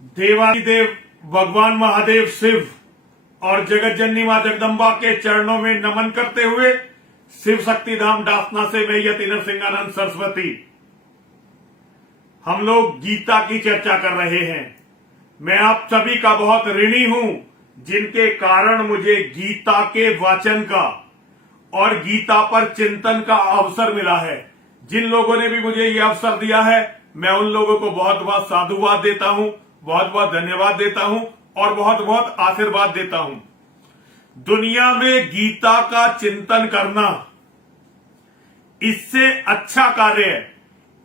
देवादिदेव भगवान महादेव शिव और जगत जननी मां जगदम्बा के चरणों में नमन करते हुए शिव शक्ति धाम डासना से मैं यति नरसिंहानंद सरस्वती हम लोग गीता की चर्चा कर रहे हैं। मैं आप सभी का बहुत ऋणी हूं जिनके कारण मुझे गीता के वाचन का और गीता पर चिंतन का अवसर मिला है। जिन लोगों ने भी मुझे यह अवसर दिया है मैं उन लोगों को बहुत बहुत साधुवाद देता हूं, बहुत बहुत धन्यवाद देता हूं और बहुत बहुत आशीर्वाद देता हूं। दुनिया में गीता का चिंतन करना इससे अच्छा कार्य है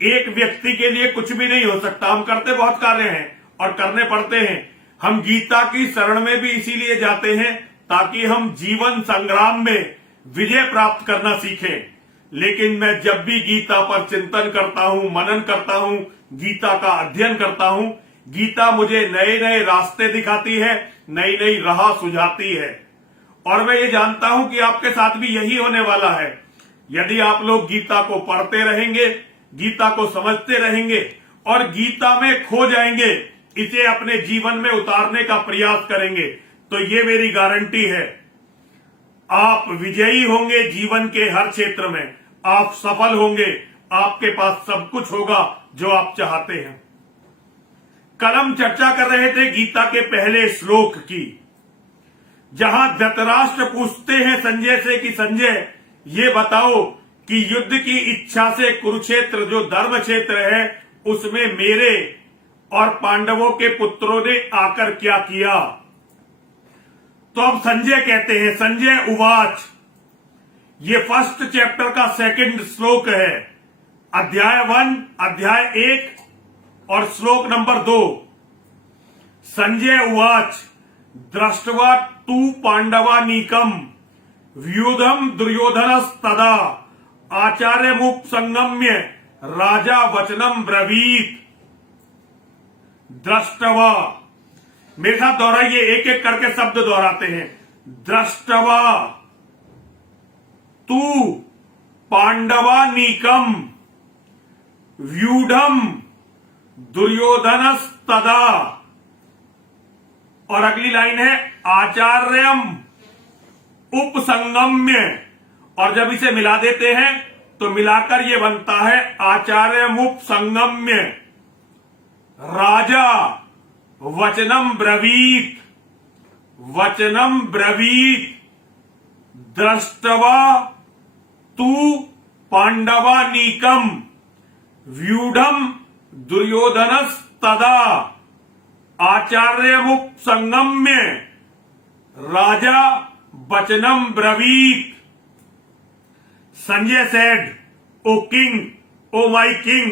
एक व्यक्ति के लिए कुछ भी नहीं हो सकता। हम करते बहुत कार्य हैं और करने पड़ते हैं। हम गीता की शरण में भी इसीलिए जाते हैं ताकि हम जीवन संग्राम में विजय प्राप्त करना सीखें। लेकिन मैं जब भी गीता पर चिंतन करता हूं, मनन करता हूं, गीता का अध्ययन करता हूं, गीता मुझे नए नए रास्ते दिखाती है, नई नई राह सुझाती है। और मैं ये जानता हूं कि आपके साथ भी यही होने वाला है। यदि आप लोग गीता को पढ़ते रहेंगे, गीता को समझते रहेंगे और गीता में खो जाएंगे, इसे अपने जीवन में उतारने का प्रयास करेंगे, तो ये मेरी गारंटी है आप विजयी होंगे। जीवन के हर क्षेत्र में आप सफल होंगे। आपके पास सब कुछ होगा जो आप चाहते हैं। कल हम चर्चा कर रहे थे गीता के पहले श्लोक की, जहां धृतराष्ट्र पूछते हैं संजय से कि संजय ये बताओ कि युद्ध की इच्छा से कुरुक्षेत्र जो धर्म क्षेत्र है उसमें मेरे और पांडवों के पुत्रों ने आकर क्या किया। तो अब संजय कहते हैं, संजय उवाच, ये फर्स्ट चैप्टर का सेकंड श्लोक है, अध्याय 1 अध्याय 1 और श्लोक नंबर 2। संजय उवाच दृष्ट्वा तू पांडवानीकम व्यूधम दुर्योधनस्तदा आचार्यमुपसंगम्य राजा वचनम ब्रवीत। दृष्टवा, मेरे साथ दोहराइए, एक एक करके शब्द दोहराते हैं। दृष्टवा तू पांडवानीकम व्यूढ़म दुर्योधनस्तदा, और अगली लाइन है आचार्यम उपसंगम्य, और जब इसे मिला देते हैं तो मिलाकर ये बनता है आचार्यमुपसंगम्य राजा वचनम ब्रवीत। वचनम ब्रवीत दृष्टवा तू पांडवानीकम व्यूढ़म दुर्योधनस्तदा आचार्यमुपसंगम्य राजा वचनम ब्रवीत। Sanjay said, O king, O my king,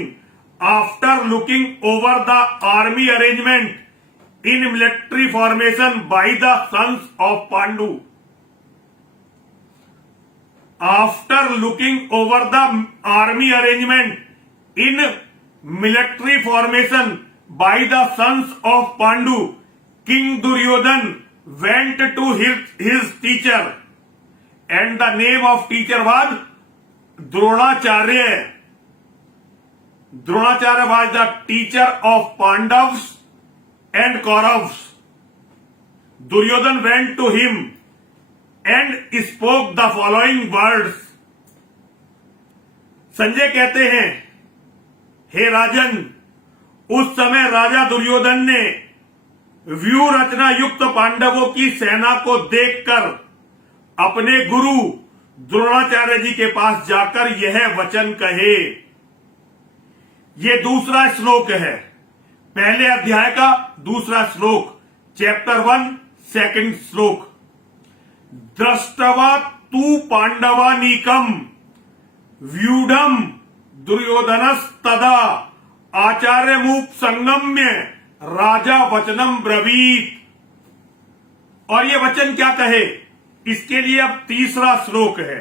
after looking over the army arrangement in military formation by the sons of Pandu, after looking over the army arrangement in military formation by the sons of Pandu, King Duryodhan went to his teacher, and the name of teacher was Dronacharya. Dronacharya was the teacher of Pandavas and Kauravas. Duryodhan went to him and spoke the following words. Sanjay कहते हैं, हे राजन, उस समय राजा दुर्योधन ने view रचना युक्त पांडवों की सेना को देखकर अपने गुरु द्रोणाचार्य जी के पास जाकर यह वचन कहे। ये दूसरा श्लोक है, पहले अध्याय का दूसरा श्लोक, चैप्टर 1 सेकंड श्लोक। दृष्टवा तू पांडवानीकम व्यूढ़म दुर्योधनस्तदा आचार्यमुपसंगम्य राजा वचनम ब्रवीत। और ये वचन क्या कहे, इसके लिए अब तीसरा श्लोक है,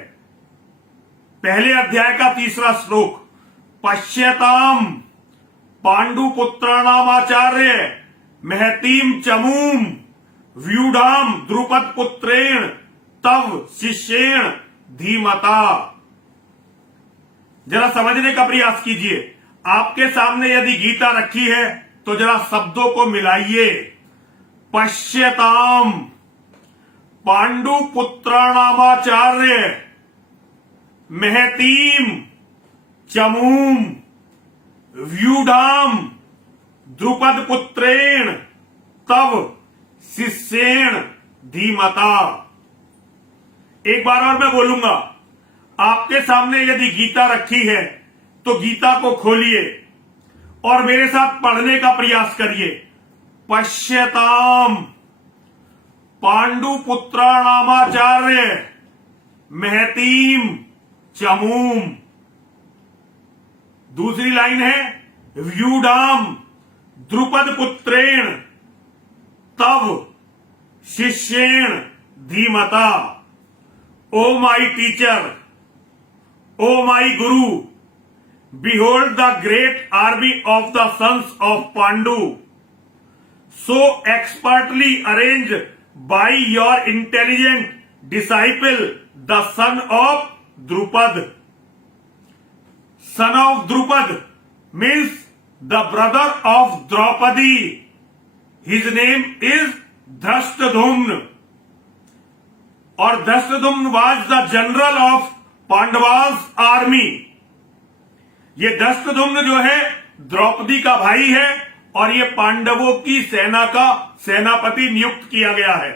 पहले अध्याय का तीसरा श्लोक। पश्यताम पांडुपुत्राणाम आचार्य महतीम चमूम व्यूढ़ाम द्रुपद पुत्रेण तव शिष्येण धीमता। जरा समझने का प्रयास कीजिए। आपके सामने यदि गीता रखी है तो जरा शब्दों को मिलाइए। पश्यताम पांडु पुत्राणामाचार्य महतीम चमूम व्यूढ़ाम द्रुपद पुत्रेण तव शिष्येण धीमता। एक बार और मैं बोलूंगा, आपके सामने यदि गीता रखी है तो गीता को खोलिए और मेरे साथ पढ़ने का प्रयास करिए। पश्यताम पांडु पुत्राणामाचार्य महतीम चमूम। दूसरी लाइन है व्यूढ़ाम द्रुपद पुत्रेण तव शिष्येण धीमता। ओ my teacher, O my Guru, behold the great army of the sons of Pandu, so expertly arranged by your intelligent disciple, the son of Drupad. Son of Drupad means the brother of Draupadi. His name is Drashtadhumna. और Dhrishtadyumna was the general of Pandavas army. ये धृष्टद्युम्न जो है द्रौपदी का भाई है और ये पांडवों की सेना का सेनापति नियुक्त किया गया है।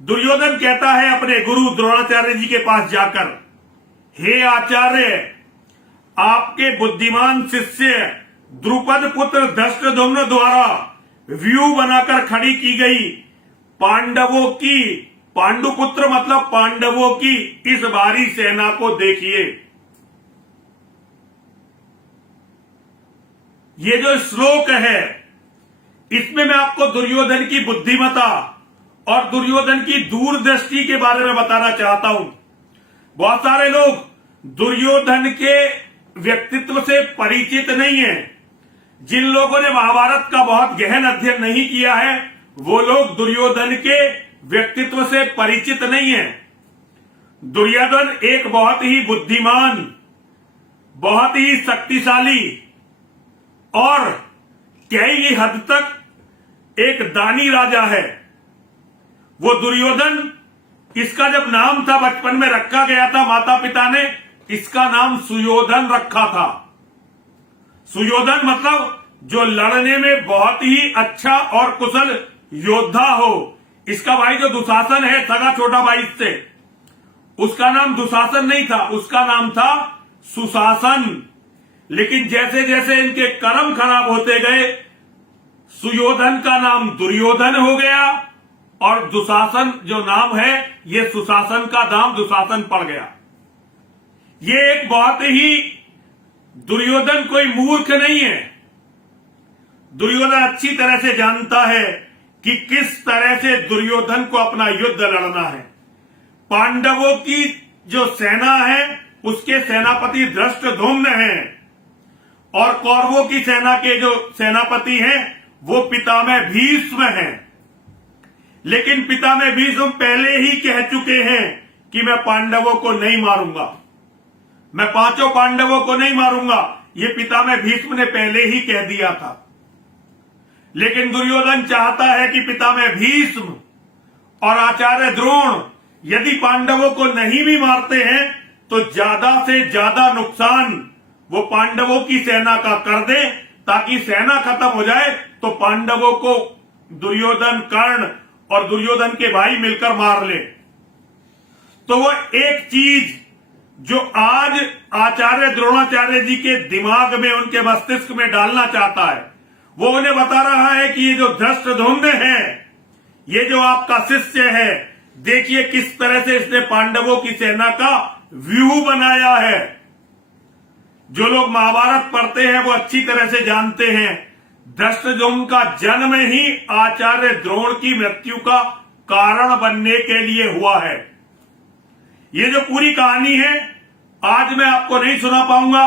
दुर्योधन कहता है अपने गुरु द्रोणाचार्य जी के पास जाकर, हे आचार्य, आपके बुद्धिमान शिष्य द्रुपद पुत्र धृष्टद्युम्न द्वारा व्यू बनाकर खड़ी की गई पांडवों की, पांडुपुत्र मतलब पांडवों की इस भारी सेना को देखिए। ये जो श्लोक है इसमें मैं आपको दुर्योधन की बुद्धिमता और दुर्योधन की दूरदृष्टि के बारे में बताना चाहता हूं। बहुत सारे लोग दुर्योधन के व्यक्तित्व से परिचित नहीं हैं। जिन लोगों ने महाभारत का बहुत गहन अध्ययन नहीं किया है वो लोग दुर्योधन के व्यक्तित्व से परिचित नहीं है। दुर्योधन एक बहुत ही बुद्धिमान, बहुत ही शक्तिशाली और कई हद तक एक दानी राजा है। वो दुर्योधन, इसका जब नाम था बचपन में रखा गया था, माता पिता ने इसका नाम सुयोधन रखा था। सुयोधन मतलब जो लड़ने में बहुत ही अच्छा और कुशल योद्धा हो। इसका भाई जो दुशासन है, सगा छोटा भाई इससे, उसका नाम दुशासन नहीं था, उसका नाम था सुशासन। लेकिन जैसे जैसे इनके कर्म खराब होते गए सुयोधन का नाम दुर्योधन हो गया और दुशासन जो नाम है ये सुशासन का नाम दुशासन पड़ गया। ये एक बहुत ही, दुर्योधन कोई मूर्ख नहीं है। दुर्योधन अच्छी तरह से जानता है कि किस तरह से दुर्योधन को अपना युद्ध लड़ना है। पांडवों की जो सेना है उसके सेनापति धृष्टद्युम्न हैं और कौरवों की सेना के जो सेनापति हैं वो पितामह भीष्म हैं। लेकिन पितामह भीष्म पहले ही कह चुके हैं कि मैं पांडवों को नहीं मारूंगा, मैं पांचों पांडवों को नहीं मारूंगा। ये पितामह भीष्म ने पहले ही कह दिया था। लेकिन दुर्योधन चाहता है कि पितामह भीष्म और आचार्य द्रोण यदि पांडवों को नहीं भी मारते हैं तो ज्यादा से ज्यादा नुकसान वो पांडवों की सेना का कर दे, ताकि सेना खत्म हो जाए तो पांडवों को दुर्योधन, कर्ण और दुर्योधन के भाई मिलकर मार ले। तो वो एक चीज जो आज आचार्य द्रोणाचार्य जी के दिमाग में, उनके मस्तिष्क में डालना चाहता है, वो उन्हें बता रहा है कि ये जो धृष्टद्युम्न है, ये जो आपका शिष्य है, देखिए किस तरह से इसने पांडवों की सेना का व्यूह बनाया है। जो लोग महाभारत पढ़ते हैं वो अच्छी तरह से जानते हैं धृष्टद्युम्न का जन्म ही आचार्य द्रोण की मृत्यु का कारण बनने के लिए हुआ है। ये जो पूरी कहानी है आज मैं आपको नहीं सुना पाऊंगा,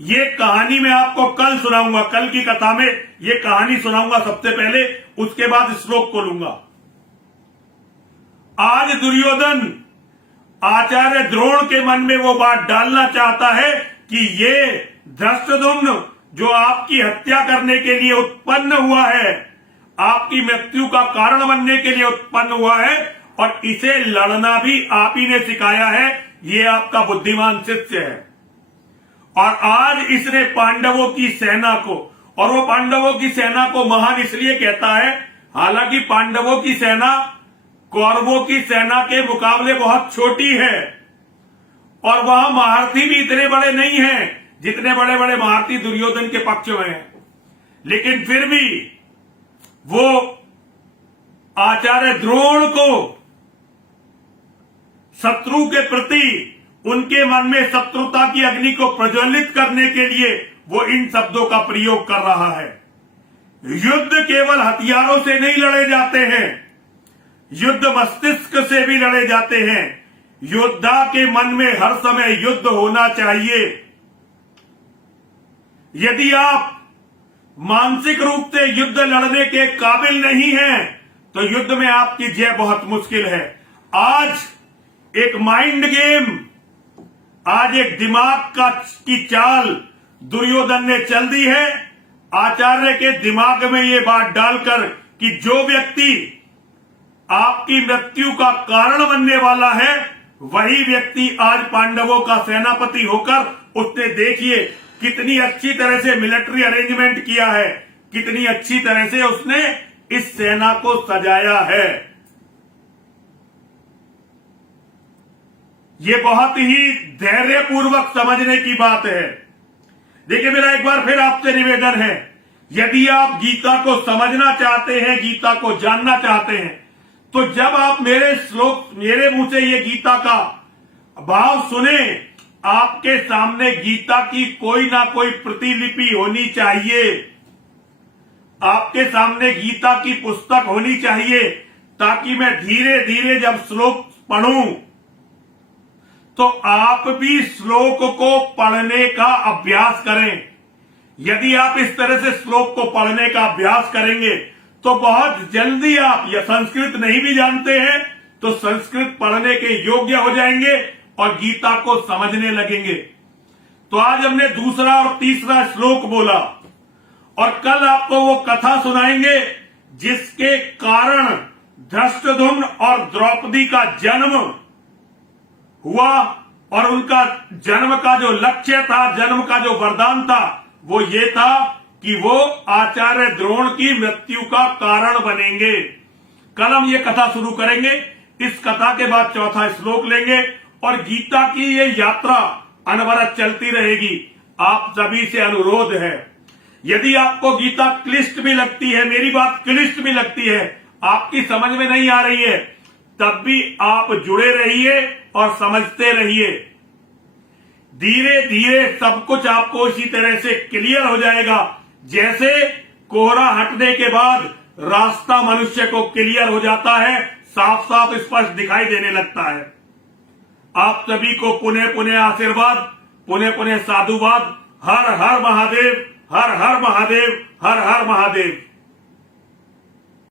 ये कहानी मैं आपको कल सुनाऊंगा। कल की कथा में ये कहानी सुनाऊंगा सबसे पहले, उसके बाद श्लोक को लूंगा। आज दुर्योधन आचार्य द्रोण के मन में वो बात डालना चाहता है कि ये धृष्टद्युम्न जो आपकी हत्या करने के लिए उत्पन्न हुआ है, आपकी मृत्यु का कारण बनने के लिए उत्पन्न हुआ है, और इसे लड़ना भी आप ही ने सिखाया है। ये आपका बुद्धिमान शिष्य है। और आज इसने पांडवों की सेना को, और वो पांडवों की सेना को महान इसलिए कहता है, हालांकि पांडवों की सेना कौरवों की सेना के मुकाबले बहुत छोटी है, और वहां महारथी भी इतने बड़े नहीं हैं जितने बड़े बड़े महारथी दुर्योधन के पक्ष में हैं। लेकिन फिर भी वो आचार्य द्रोण को शत्रु के प्रति उनके मन में शत्रुता की अग्नि को प्रज्वलित करने के लिए वो इन शब्दों का प्रयोग कर रहा है। युद्ध केवल हथियारों से नहीं लड़े जाते हैं, युद्ध मस्तिष्क से भी लड़े जाते हैं। योद्धा के मन में हर समय युद्ध होना चाहिए। यदि आप मानसिक रूप से युद्ध लड़ने के काबिल नहीं हैं, तो युद्ध में आपकी जय बहुत मुश्किल है। आज एक माइंड गेम, आज एक दिमाग की चाल दुर्योधन ने चल दी है, आचार्य के दिमाग में ये बात डालकर कि जो व्यक्ति आपकी मृत्यु का कारण बनने वाला है, वही व्यक्ति आज पांडवों का सेनापति होकर, उसने देखिए कितनी अच्छी तरह से मिलिट्री अरेंजमेंट किया है, कितनी अच्छी तरह से उसने इस सेना को सजाया है। ये बहुत ही धैर्यपूर्वक समझने की बात है। देखिए, मेरा एक बार फिर आपसे निवेदन है, यदि आप गीता को समझना चाहते हैं, गीता को जानना चाहते हैं, तो जब आप मेरे श्लोक, मेरे मुंह से ये गीता का भाव सुने, आपके सामने गीता की कोई ना कोई प्रतिलिपि होनी चाहिए, आपके सामने गीता की पुस्तक होनी चाहिए, ताकि मैं धीरे धीरे जब श्लोक पढ़ूं तो आप भी श्लोक को पढ़ने का अभ्यास करें। यदि आप इस तरह से श्लोक को पढ़ने का अभ्यास करेंगे तो बहुत जल्दी आप, या संस्कृत नहीं भी जानते हैं तो संस्कृत पढ़ने के योग्य हो जाएंगे और गीता को समझने लगेंगे। तो आज हमने दूसरा और तीसरा श्लोक बोला, और कल आपको वो कथा सुनाएंगे जिसके कारण धृष्टद्युम्न और द्रौपदी का जन्म हुआ, और उनका जन्म का जो लक्ष्य था, जन्म का जो वरदान था, वो ये था कि वो आचार्य द्रोण की मृत्यु का कारण बनेंगे। कल हम ये कथा शुरू करेंगे। इस कथा के बाद चौथा श्लोक लेंगे और गीता की ये यात्रा अनवरत चलती रहेगी। आप सभी से अनुरोध है, यदि आपको गीता क्लिष्ट भी लगती है, मेरी बात क्लिष्ट भी लगती है, आपकी समझ में नहीं आ रही है, तब भी आप जुड़े रहिए और समझते रहिए। धीरे धीरे सब कुछ आपको इसी तरह से क्लियर हो जाएगा, जैसे कोहरा हटने के बाद रास्ता मनुष्य को क्लियर हो जाता है, साफ साफ स्पष्ट दिखाई देने लगता है। आप सभी को पुनः पुनः आशीर्वाद, पुनः पुनः साधुवाद। हर हर महादेव, हर हर महादेव, हर हर महादेव।